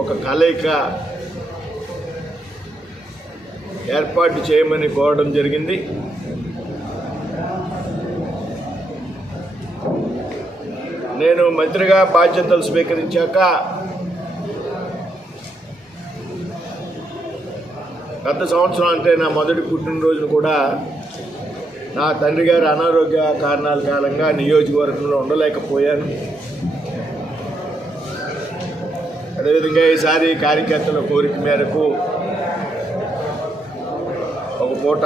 ఒక కలయిక ఏర్పాటు చేయమని కోరడం జరిగింది. నేను మంత్రిగా బాధ్యతలు స్వీకరించాక గత సంవత్సరం అంటే నా మొదటి పుట్టినరోజును కూడా నా తండ్రి గారి అనారోగ్య కారణాల కారణంగా నియోజకవర్గంలో ఉండలేకపోయాను. అదేవిధంగా ఈసారి కార్యకర్తల కోరిక మేరకు ఒక పూట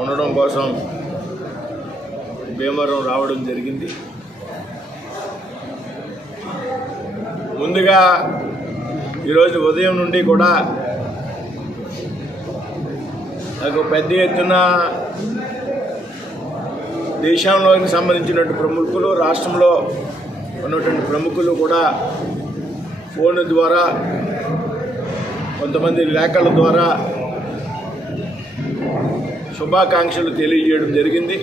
ఉండడం కోసం భీమవరం రావడం జరిగింది. ముందుగా ఈరోజు ఉదయం నుండి కూడా నాకు పెద్ద ఎత్తున దేశంలోకి సంబంధించినటువంటి ప్రముఖులు రాష్ట్రంలో ఉన్నటువంటి ప్రముఖులు కూడా ఫోన్ ద్వారా కొంతమంది లేఖల ద్వారా శుభాకాంక్షలు తెలియజేయడం జరిగింది.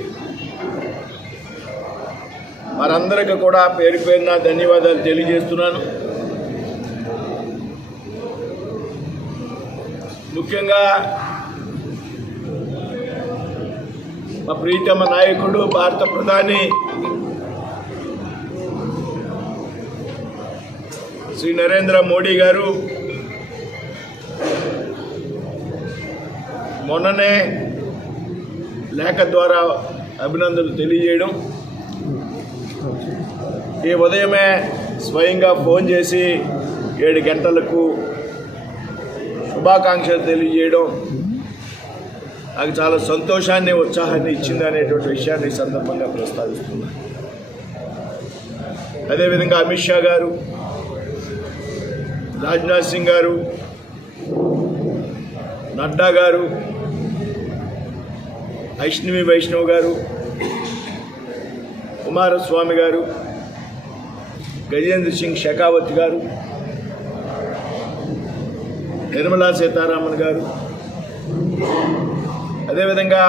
వారందరికీ కూడా పేరు పేరున ధన్యవాదాలు తెలియజేస్తున్నాను. ముఖ్యంగా మా ప్రీతమ నాయకుడు భారత ప్రధాని శ్రీ నరేంద్ర మోడీ గారు మొన్ననే లేఖ ద్వారా అభినందనలు తెలియజేయడం. ఈ ఉదయమే స్వయంగా ఫోన్ చేసి ఏడు గంటలకు శుభాకాంక్షలు తెలియజేయడం నాకు చాలా సంతోషాన్ని ఉత్సాహాన్ని ఇచ్చింది అనేటువంటి విషయాన్ని ఈ సందర్భంగా ప్రస్తావిస్తున్నాను అదేవిధంగా అమిత్ షా గారు రాజ్నాథ్ సింగ్ గారు నడ్డా గారు వైష్ణవి వైష్ణవ్ గారు కుమారస్వామి గారు గజేంద్ర సింగ్ షెకావత్ గారు నిర్మలా సీతారామన్ గారు. అదేవిధంగా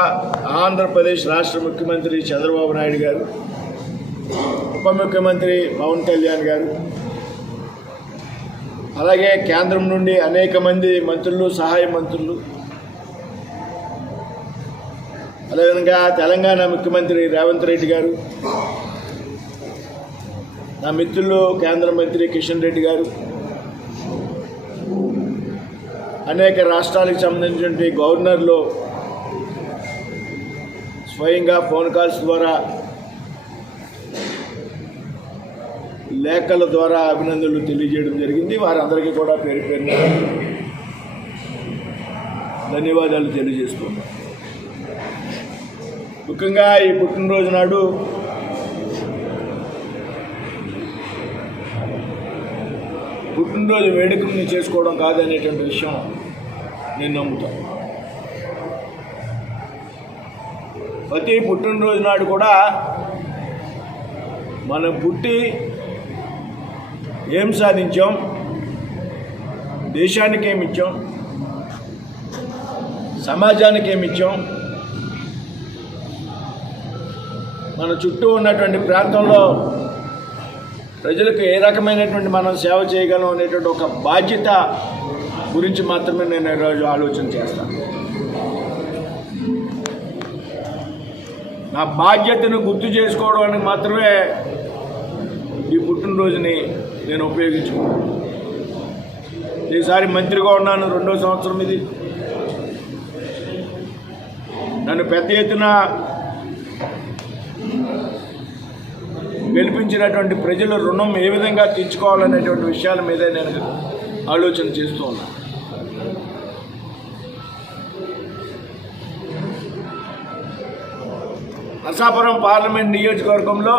ఆంధ్రప్రదేశ్ రాష్ట్ర ముఖ్యమంత్రి చంద్రబాబు నాయుడు గారు ఉప ముఖ్యమంత్రి పవన్ కళ్యాణ్ గారు అలాగే కేంద్రం నుండి అనేక మంది మంత్రులు సహాయ మంత్రులు. అదేవిధంగా తెలంగాణ ముఖ్యమంత్రి రేవంత్ రెడ్డి గారు నా మిత్రులు కేంద్ర మంత్రి కిషన్ రెడ్డి గారు అనేక రాష్ట్రాలకు సంబంధించినటువంటి గవర్నర్లు స్వయంగా ఫోన్ కాల్స్ ద్వారా లేఖల ద్వారా అభినందనలు తెలియజేయడం జరిగింది. వారందరికీ కూడా పేరు పేరు ధన్యవాదాలు తెలియజేస్తున్నాను ముఖ్యంగా ఈ పుట్టినరోజు నాడు పుట్టినరోజు వేడుకల్ని చేసుకోవడం కాదనేటువంటి విషయం నేను నమ్ముతాను ప్రతి పుట్టినరోజు నాడు కూడా మనం పుట్టి ఏం సాధించాం? దేశానికి ఏమి ఇచ్చాం సమాజానికి ఏమి ఇచ్చాం మన చుట్టూ ఉన్నటువంటి ప్రాంతంలో ప్రజలకు ఏ రకమైనటువంటి మనం సేవ చేయగలం అనేటువంటి ఒక బాధ్యత గురించి మాత్రమే నేను ఈరోజు ఆలోచన చేస్తాను. నా బాధ్యతను గుర్తు చేసుకోవడానికి మాత్రమే ఈ పుట్టినరోజుని నేను ఉపయోగించుకున్నాను. ఈసారి మంత్రిగా ఉన్నాను రెండో సంవత్సరం ఇది. నన్ను పెద్ద ఎత్తున గెలిపించినటువంటి ప్రజల రుణం ఏ విధంగా తీర్చుకోవాలనేటువంటి విషయాల మీదే నేను ఆలోచన చేస్తూ ఉన్నాను. నర్సాపురం పార్లమెంట్ నియోజకవర్గంలో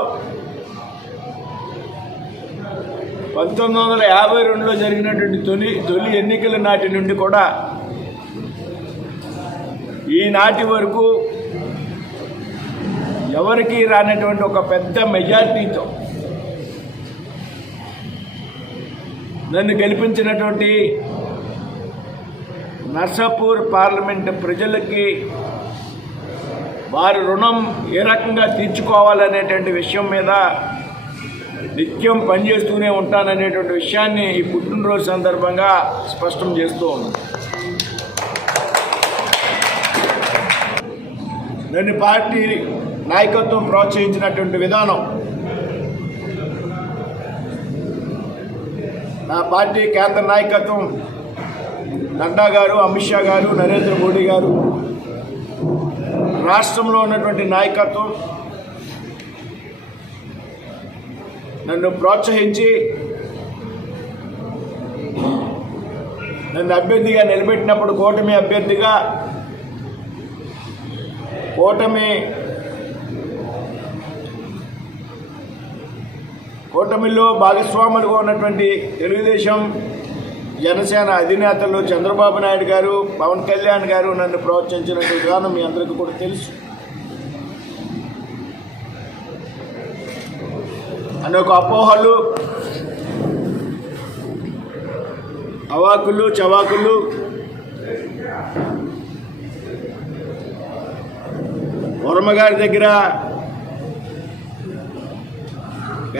పంతొమ్మిది వందల యాభై రెండులో జరిగినటువంటి తొలి తొలి ఎన్నికల నాటి నుండి కూడా ఈనాటి వరకు ఎవరికి రానటువంటి ఒక పెద్ద మెజార్టీతో నన్ను గెలిపించినటువంటి నర్సాపూర్ పార్లమెంట్ ప్రజలకి వారి రుణం ఏ రకంగా తీర్చుకోవాలనేటువంటి విషయం మీద నిత్యం పనిచేస్తూనే ఉంటాననేటువంటి విషయాన్ని ఈ పుట్టినరోజు సందర్భంగా స్పష్టం చేస్తూ ఉన్నాను నన్ను పార్టీ నాయకత్వం ప్రోత్సహించినటువంటి విధానం నా పార్టీ కేంద్ర నాయకత్వం నడ్డా గారు అమిత్ షా గారు నరేంద్ర మోడీ గారు రాష్ట్రంలో ఉన్నటువంటి నాయకత్వం నన్ను ప్రోత్సహించి నన్ను అభ్యర్థిగా నిలబెట్టినప్పుడు కూటమి అభ్యర్థిగా కూటమి కూటమిలో భాగస్వాములుగా ఉన్నటువంటి తెలుగుదేశం జనసేన అధినేతలు చంద్రబాబు నాయుడు గారు పవన్ కళ్యాణ్ గారు నన్ను ప్రోత్సహించిన విధానం మీ అందరికీ కూడా తెలుసు. అనేక అపోహలు అవాకులు చవాకులు వరమ్మగారి దగ్గర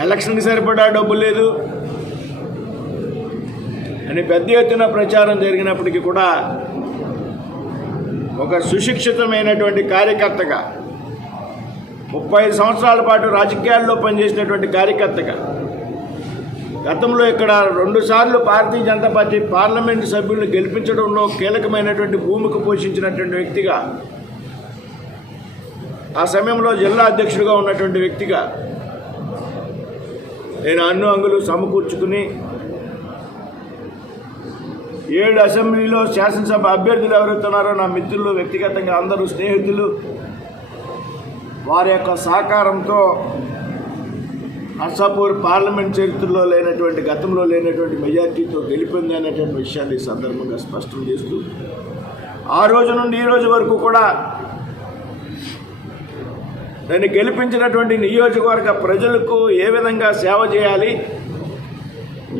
ఎలక్షన్కి సరిపడా డబ్బు లేదు అని పెద్ద ఎత్తున ప్రచారం జరిగినప్పటికీ కూడా ఒక సుశిక్షితమైనటువంటి కార్యకర్తగా ముప్పై సంవత్సరాల పాటు రాజకీయాల్లో పనిచేసినటువంటి కార్యకర్తగా గతంలో ఇక్కడ రెండుసార్లు భారతీయ జనతా పార్టీ పార్లమెంటు సభ్యులను గెలిపించడంలో కీలకమైనటువంటి భూమిక పోషించినటువంటి వ్యక్తిగా ఆ సమయంలో జిల్లా అధ్యక్షుడిగా ఉన్నటువంటి వ్యక్తిగా నేను అన్ను అంగులు సమకూర్చుకుని ఏడు అసెంబ్లీలో శాసనసభ అభ్యర్థులు ఎవరైతున్నారో నా మిత్రులు వ్యక్తిగతంగా అందరూ స్నేహితులు వారి యొక్క సహకారంతో నర్సాపూర్ పార్లమెంట్ చరిత్రలో లేనటువంటి గతంలో లేనటువంటి మెజార్టీతో గెలిపింది అనేటువంటి విషయాన్ని ఈ సందర్భంగా స్పష్టం చేస్తూ ఆ రోజు నుండి ఈ రోజు వరకు కూడా నేను గెలిపించినటువంటి నియోజకవర్గ ప్రజలకు ఏ విధంగా సేవ చేయాలి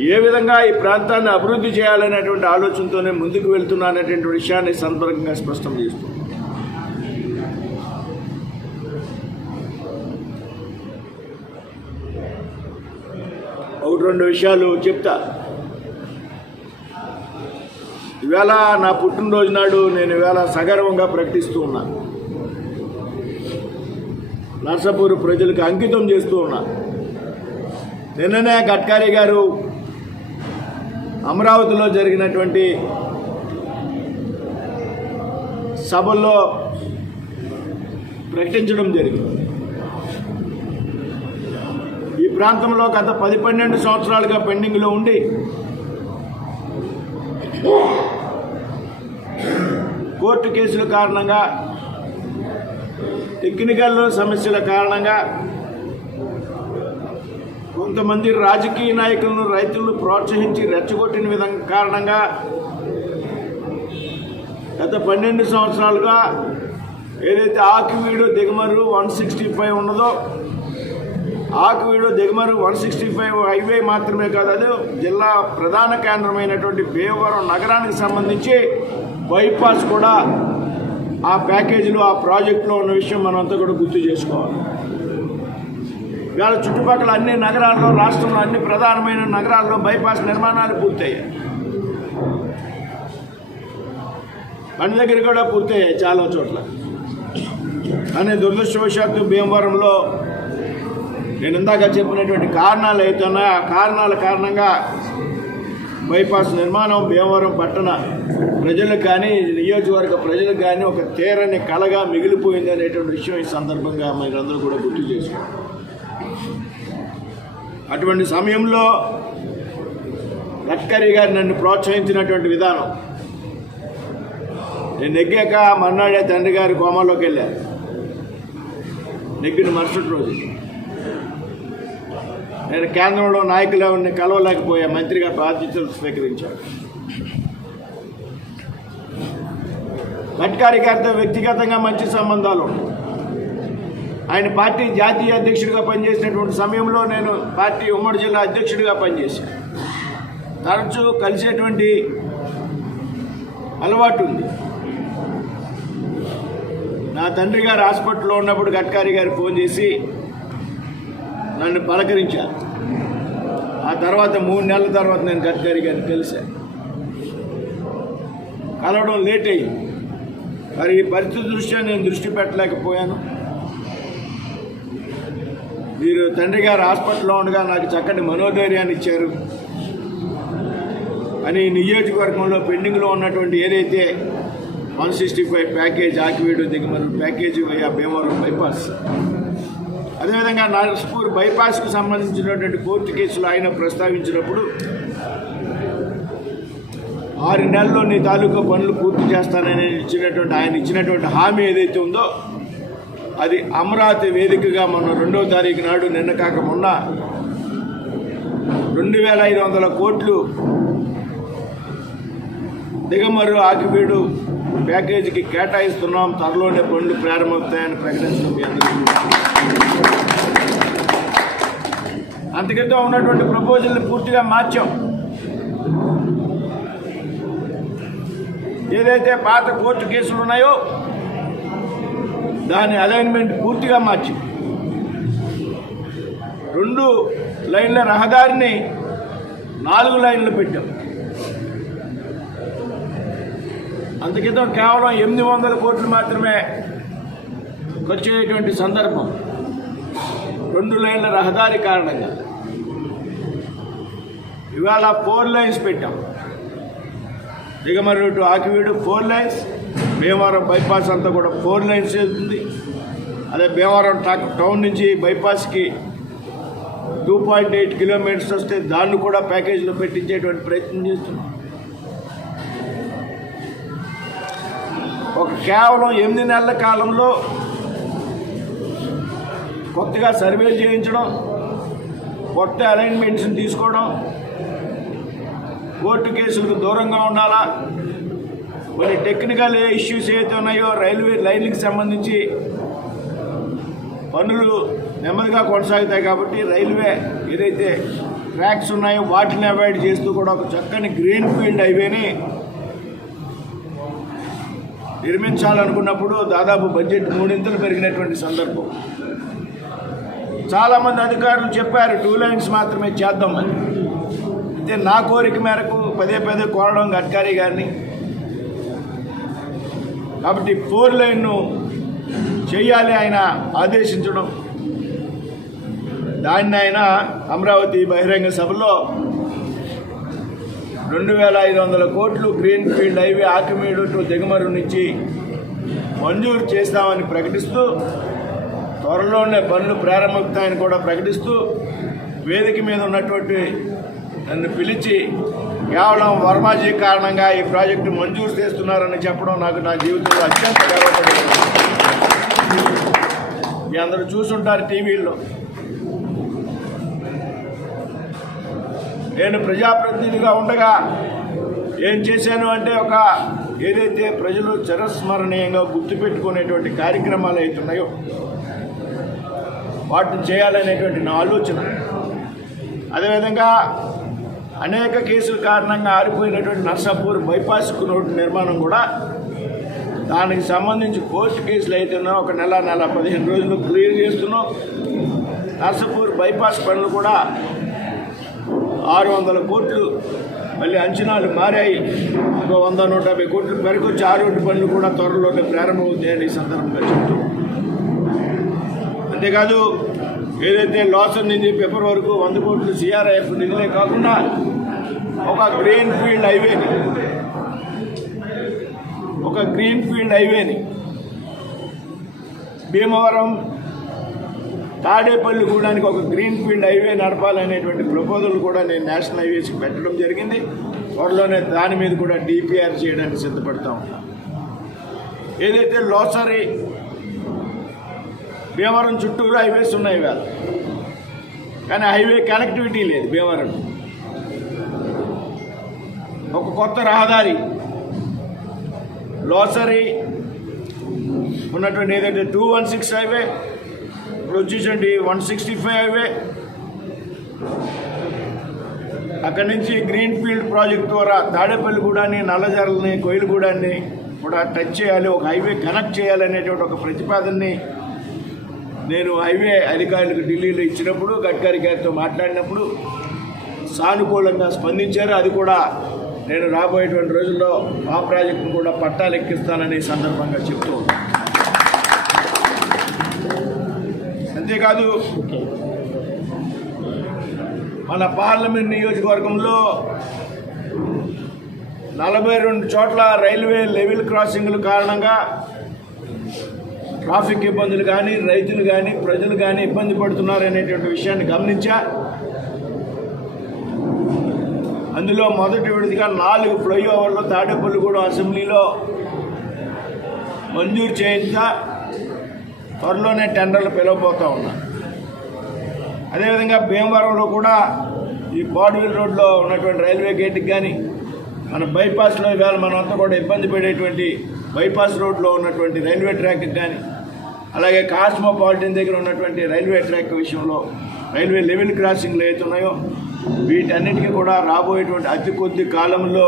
ఏ విధంగా ఈ ప్రాంతాన్ని అభివృద్ధి చేయాలనేటువంటి ఆలోచనతోనే ముందుకు వెళ్తున్నా అనేటువంటి విషయాన్ని సందర్భంగా స్పష్టం చేస్తుంది రెండు విషయాలు చెప్తా. ఇవాళ నా పుట్టినరోజు నాడు నేను ఇవాళ సగర్వంగా ప్రకటిస్తూ ఉన్నాను నర్సపూర్ ప్రజలకు అంకితం చేస్తూ ఉన్నా. నిన్ననే గడ్కరీ గారు అమరావతిలో జరిగినటువంటి సభల్లో ప్రకటించడం జరిగింది. ప్రాంతంలో గత పది పన్నెండు సంవత్సరాలుగా పెండింగ్లో ఉండి కోర్టు కేసుల కారణంగా టెక్నికల్ సమస్యల కారణంగా కొంతమంది రాజకీయ నాయకులను రైతులను ప్రోత్సహించి రెచ్చగొట్టిన విధంగా కారణంగా గత పన్నెండు సంవత్సరాలుగా ఏదైతే Akividu Digamarru one sixty five ఉన్నదో Akividu Digamarru one sixty five highway మాత్రమే కాదు అది జిల్లా ప్రధాన కేంద్రమైనటువంటి భీమవరం నగరానికి సంబంధించి బైపాస్ కూడా ఆ ప్యాకేజీలో ఆ ప్రాజెక్టులో ఉన్న విషయం మనమంతా కూడా గుర్తు చేసుకోవాలి. ఇవాళ చుట్టుపక్కల అన్ని నగరాల్లో రాష్ట్రంలో అన్ని ప్రధానమైన నగరాల్లో బైపాస్ నిర్మాణాలు పూర్తయ్యాయి. మన దగ్గర కూడా పూర్తయ్యాయి చాలా చోట్ల. అనే దురదృష్టవశాత్తు భీమవరంలో నేను ఇందాక చెప్పినటువంటి కారణాలు అవుతున్నాయి ఆ కారణాల కారణంగా బైపాస్ నిర్మాణం భీమవరం పట్టణ ప్రజలకు కానీ నియోజకవర్గ ప్రజలకు కానీ ఒక తీరని కలగా మిగిలిపోయింది అనేటువంటి విషయం ఈ సందర్భంగా మీరందరూ కూడా గుర్తు చేసుకోండి. అటువంటి సమయంలో గడ్కరీ గారు నన్ను ప్రోత్సహించినటువంటి విధానం నేను నెగ్గాక మర్నాడే తండ్రి గారి కోమాలోకి వెళ్ళాను నెగ్గిన మరుసటి రోజు. నేను కేంద్రంలో నాయకులు ఎవరిని కలవలేకపోయా మంత్రిగా బాధ్యతలు స్వీకరించాడు. గడ్కరీ గారితో వ్యక్తిగతంగా మంచి సంబంధాలు ఉన్నాయి. ఆయన పార్టీ జాతీయ అధ్యక్షుడిగా పనిచేసినటువంటి సమయంలో నేను పార్టీ ఉమ్మడి జిల్లా అధ్యక్షుడిగా పనిచేశాను. తరచూ కలిసేటువంటి అలవాటు ఉంది. నా తండ్రి గారు హాస్పిటల్లో ఉన్నప్పుడు గట్కారి గారు ఫోన్ చేసి నన్ను పలకరించారు. ఆ తర్వాత మూడు నెలల తర్వాత నేను గడ్కరీ గారిని కలిశాను కలవడం లేట్ అయ్యింది మరి ఈ పరిస్థితి దృష్ట్యా నేను దృష్టి పెట్టలేకపోయాను. మీరు తండ్రి గారు హాస్పిటల్లో ఉండగా నాకు చక్కటి మనోధైర్యాన్ని ఇచ్చారు. అని నియోజకవర్గంలో పెండింగ్లో ఉన్నటువంటి ఏదైతే one sixty five package Akividu Digamarru package via Bhimavaram bypass అదేవిధంగా నర్స్పూర్ బైపాస్కు సంబంధించినటువంటి కోర్టు కేసులు ఆయన ప్రస్తావించినప్పుడు ఆరు నెలల్లో నీ తాలూకా పనులు పూర్తి చేస్తానని ఇచ్చినటువంటి ఆయన ఇచ్చినటువంటి హామీ ఏదైతే ఉందో అది అమరావతి వేదికగా మొన్న రెండవ తారీఖు నాడు నిన్న కాక మొన్న రెండు వేల ఐదు వందల కోట్లు దిగమర్రు ఆకివీడు ప్యాకేజీకి కేటాయిస్తున్నాం త్వరలోనే పనులు ప్రారంభమవుతాయని ప్రకటించడం మీ అందరికీ అంతకితో ఉన్నటువంటి ప్రపోజల్ని పూర్తిగా మార్చాం. ఏదైతే పాత కోర్టు కేసులు ఉన్నాయో దాని అలైన్మెంట్ పూర్తిగా మార్చి రెండు లైన్ల రహదారిని నాలుగు లైన్లు పెట్టాం. అందుకితం కేవలం ఎనిమిది వందల కోట్లు మాత్రమే ఖర్చు అయ్యేటువంటి సందర్భం. రెండు లైన్ల రహదారి కారణంగా. ఇవాళ ఫోర్ లైన్స్ పెట్టాం. Digamarru to Akividu four lines Bhimavaram bypass అంతా కూడా ఫోర్ లైన్స్ వెళ్తుంది అదే భీమవరం టౌన్ నుంచి బైపాస్కి టూ పాయింట్ ఎయిట్ కిలోమీటర్స్ వస్తే దాన్ని కూడా ప్యాకేజీలో పెట్టించేటువంటి ప్రయత్నం చేస్తున్నాం. ఒక కేవలం ఎనిమిది నెలల కాలంలో కొత్తగా సర్వేలు చేయించడం కొత్త అరేంజ్మెంట్స్ని తీసుకోవడం కోర్టు కేసులకు దూరంగా ఉండాలా? కొన్ని టెక్నికల్ ఇష్యూస్ ఏవైతే ఉన్నాయో రైల్వే లైన్కి సంబంధించి పనులు నెమ్మదిగా కొనసాగుతాయి కాబట్టి రైల్వే ఏదైతే ట్రాక్స్ ఉన్నాయో వాటిని అవాయిడ్ చేస్తూ కూడా ఒక చక్కని గ్రీన్ ఫీల్డ్ హైవేని నిర్మించాలనుకున్నప్పుడు దాదాపు బడ్జెట్ మూడింతలు పెరిగినటువంటి సందర్భం. చాలామంది అధికారులు చెప్పారు టూ లైన్స్ మాత్రమే చేద్దామని. అయితే నా కోరిక మేరకు పదే పదే కోరడం గడ్కరీ గారిని. కాబట్టి ఫోర్ లైన్ను చేయాలి ఆయన ఆదేశించడం. దాన్ని ఆయన అమరావతి బహిరంగ సభలో రెండు వేల ఐదు వందల కోట్లు green field highway Akividu to Digamarru నుంచి మంజూరు చేస్తామని ప్రకటిస్తూ త్వరలోనే పనులు ప్రారంభమవుతాయని కూడా ప్రకటిస్తూ వేదిక మీద ఉన్నటువంటి నన్ను పిలిచి కేవలం వర్మాజీ కారణంగా ఈ ప్రాజెక్టు మంజూరు చేస్తున్నారని చెప్పడం నాకు నా జీవితంలో అత్యంత గర్వపడింది. మీ అందరూ చూసుంటారు టీవీల్లో. నేను ప్రజాప్రతినిధిగా ఉండగా ఏం చేశాను అంటే ఒక ఏదైతే ప్రజలు చిరస్మరణీయంగా గుర్తుపెట్టుకునేటువంటి కార్యక్రమాలు అవుతున్నాయో వాటిని చేయాలనేటువంటి నా ఆలోచన. అదేవిధంగా అనేక కేసుల కారణంగా ఆరిపోయినటువంటి నర్సాపూర్ బైపాస్ రోడ్డు నిర్మాణం కూడా దానికి సంబంధించి కోర్టు కేసులు అయితేనో ఒక నెల నెల పదిహేను రోజులు క్లియర్ చేస్తున్నాం. నర్సాపూర్ బైపాస్ పనులు కూడా ఆరు వందల కోట్లు మళ్ళీ అంచనాలు మారాయి. ఒక వంద నూట యాభై కోట్లు పెరిగొచ్చి ఆ రోడ్డు పనులు కూడా త్వరలోనే ప్రారంభమవుతాయని ఈ సందర్భంగా చెప్తూ అంతేకాదు ఏదైతే లాసన్ నుంచి పేపర్ వరకు వంద కోట్లు సిఆర్ఐఎఫ్ నిధులే కాకుండా ఒక గ్రీన్ ఫీల్డ్ హైవేని ఒక గ్రీన్ ఫీల్డ్ హైవేని భీమవరం తాడేపల్లి కూడానికి ఒక గ్రీన్ ఫీల్డ్ హైవే నడపాలనేటువంటి ప్రపోజల్ కూడా నేను నేషనల్ హైవేస్కి పెట్టడం జరిగింది. త్వరలోనే దాని మీద కూడా డిపిఆర్ చేయడానికి సిద్ధపడతా ఉంటాను ఏదైతే లోసరీ భీమవరం చుట్టూరు హైవేస్ ఉన్నాయి వేళ కానీ హైవే కనెక్టివిటీ లేదు భీమవరం ఒక కొత్త రహదారి. లోసరీ ఉన్నటువంటి ఏదైతే టూ వన్ సిక్స్ హైవే ఇప్పుడు వచ్చేసండి వన్ సిక్స్టీ ఫైవ్ హైవే. అక్కడి నుంచి గ్రీన్ ఫీల్డ్ ప్రాజెక్ట్ ద్వారా తాడేపల్లిగూడాన్ని నల్లజరల్ని కోయిలగూడాన్ని కూడా టచ్ చేయాలి ఒక హైవే కనెక్ట్ చేయాలనేటువంటి ఒక ప్రతిపాదనని నేను హైవే అధికారులకు ఢిల్లీలో ఇచ్చినప్పుడు గడ్కరీ గారితో మాట్లాడినప్పుడు సానుకూలంగా స్పందించారు. అది కూడా నేను రాబోయేటువంటి రోజుల్లో ఆ ప్రాజెక్టును కూడా పట్టాలు ఎక్కిస్తానని సందర్భంగా చెప్తూ అంతేకాదు మన పార్లమెంట్ నియోజకవర్గంలో నలభై రెండు చోట్ల రైల్వే లెవెల్ క్రాసింగ్ల కారణంగా ట్రాఫిక్ ఇబ్బందులు కానీ రైతులు కానీ ప్రజలు కానీ ఇబ్బంది పడుతున్నారు అనేటువంటి విషయాన్ని గమనించా. అందులో మొదటి విడతగా నాలుగు ఫ్లైఓవర్లు తాడేపల్లిగూడెం అసెంబ్లీలో మంజూరు చేయించా. త్వరలోనే టెండర్లు పిలవబోతూ ఉన్నా. అదేవిధంగా భీమవరంలో కూడా ఈ బాడ్విల్ రోడ్లో ఉన్నటువంటి రైల్వే గేట్కి కానీ మన బైపాస్లో ఇవాళ మనమంతా కూడా ఇబ్బంది పడేటువంటి బైపాస్ రోడ్లో ఉన్నటువంటి రైల్వే ట్రాక్కి కానీ అలాగే కాస్మోపాలిటన్ దగ్గర ఉన్నటువంటి రైల్వే ట్రాక్ విషయంలో రైల్వే లెవెల్ క్రాసింగ్లు అవుతున్నాయో వీటన్నిటికీ కూడా రాబోయేటువంటి అతి కొద్ది కాలంలో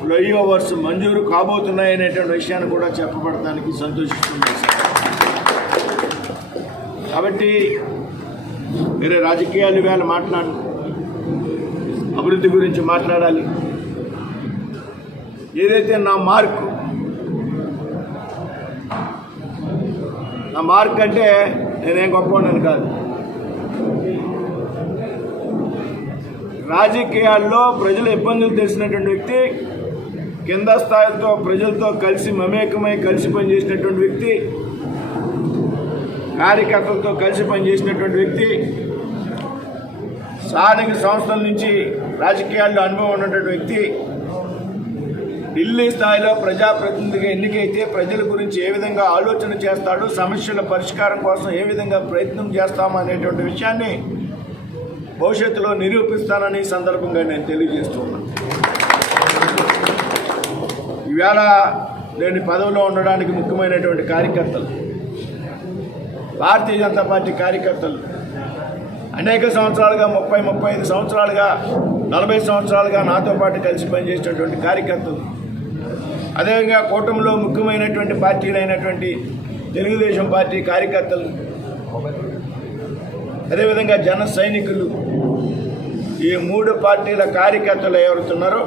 ఫ్లైఓవర్స్ మంజూరు కాబోతున్నాయనేటువంటి విషయాన్ని కూడా చెప్పబడటానికి సంతోషిస్తుంది కాబట్టి వేరే రాజకీయాలు వేళ మాట్లాడు అభివృద్ధి గురించి మాట్లాడాలి. ఏదైతే నా మార్కు నా మార్క్ అంటే నేనేం గొప్పవాడిని కాదు. రాజకీయాల్లో ప్రజల ఇబ్బందులు తెలిసినటువంటి వ్యక్తి కింద స్థాయితో ప్రజలతో కలిసి మమేకమై కలిసి పనిచేసినటువంటి వ్యక్తి కార్యకర్తలతో కలిసి పనిచేసినటువంటి వ్యక్తి స్థానిక సంస్థల నుంచి రాజకీయాల్లో అనుభవం ఉన్నటువంటి వ్యక్తి ఢిల్లీ స్థాయిలో ప్రజాప్రతినిధిగా ఎన్నికైతే ప్రజల గురించి ఏ విధంగా ఆలోచన చేస్తాడు సమస్యల పరిష్కారం కోసం ఏ విధంగా ప్రయత్నం చేస్తామో అనేటువంటి విషయాన్ని భవిష్యత్తులో నిరూపిస్తానని సందర్భంగా నేను తెలియజేస్తున్నాను. ఈవేళ నేను పదవిలో ఉండడానికి ముఖ్యమైనటువంటి కార్యకర్తలు భారతీయ జనతా పార్టీ కార్యకర్తలు అనేక సంవత్సరాలుగా ముప్పై ముప్పై ఐదు సంవత్సరాలుగా నలభై సంవత్సరాలుగా నాతో పాటు కలిసి పనిచేసినటువంటి కార్యకర్తలు అదేవిధంగా కూటమిలో ముఖ్యమైనటువంటి పార్టీలైనటువంటి తెలుగుదేశం పార్టీ కార్యకర్తలు అదేవిధంగా జన సైనికులు ఈ మూడు పార్టీల కార్యకర్తలు ఎవరుతున్నారో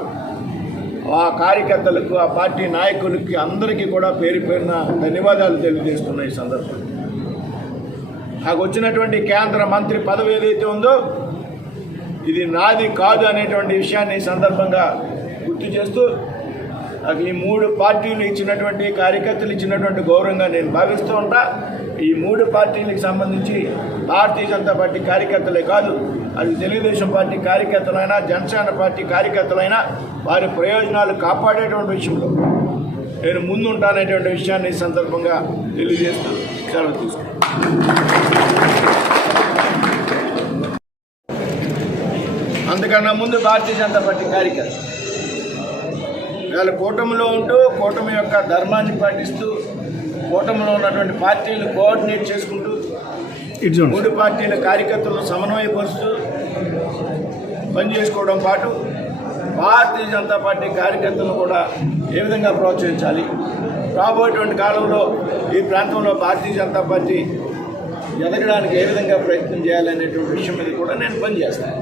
ఆ కార్యకర్తలకు ఆ పార్టీ నాయకులకి అందరికీ కూడా పేరు పేరున ధన్యవాదాలు తెలియజేస్తున్నాయి ఈ సందర్భంగా నాకు వచ్చినటువంటి కేంద్ర మంత్రి పదవి ఏదైతే ఉందో ఇది నాది కాదు అనేటువంటి విషయాన్ని ఈ సందర్భంగా గుర్తు చేస్తూ నాకు ఈ మూడు పార్టీలు ఇచ్చినటువంటి కార్యకర్తలు ఇచ్చినటువంటి గౌరవంగా నేను భావిస్తూ ఉంటా. ఈ మూడు పార్టీలకు సంబంధించి భారతీయ జనతా పార్టీ కార్యకర్తలే కాదు అది తెలుగుదేశం పార్టీ కార్యకర్తలైనా జనసేన పార్టీ కార్యకర్తలైనా వారి ప్రయోజనాలు కాపాడేటువంటి విషయంలో నేను ముందుంటానేటువంటి విషయాన్ని ఈ సందర్భంగా తెలియజేస్తూ సెలవు తీసుకున్నాను అంతకన్నా ముందు భారతీయ జనతా పార్టీ కార్యకర్త వీళ్ళ కూటమిలో ఉంటూ కూటమి యొక్క ధర్మాన్ని పాటిస్తూ కూటమిలో ఉన్నటువంటి పార్టీలు కోఆర్డినేట్ చేసుకుంటూ మూడు పార్టీల కార్యకర్తలను సమన్వయపరుస్తూ పనిచేసుకోవడం పాటు భారతీయ జనతా పార్టీ కార్యకర్తలను కూడా ఏ విధంగా ప్రోత్సహించాలి? రాబోయేటువంటి కాలంలో ఈ ప్రాంతంలో భారతీయ జనతా పార్టీ ఎదగడానికి ఏ విధంగా ప్రయత్నం చేయాలనేటువంటి విషయం మీద కూడా నేను పనిచేస్తాను.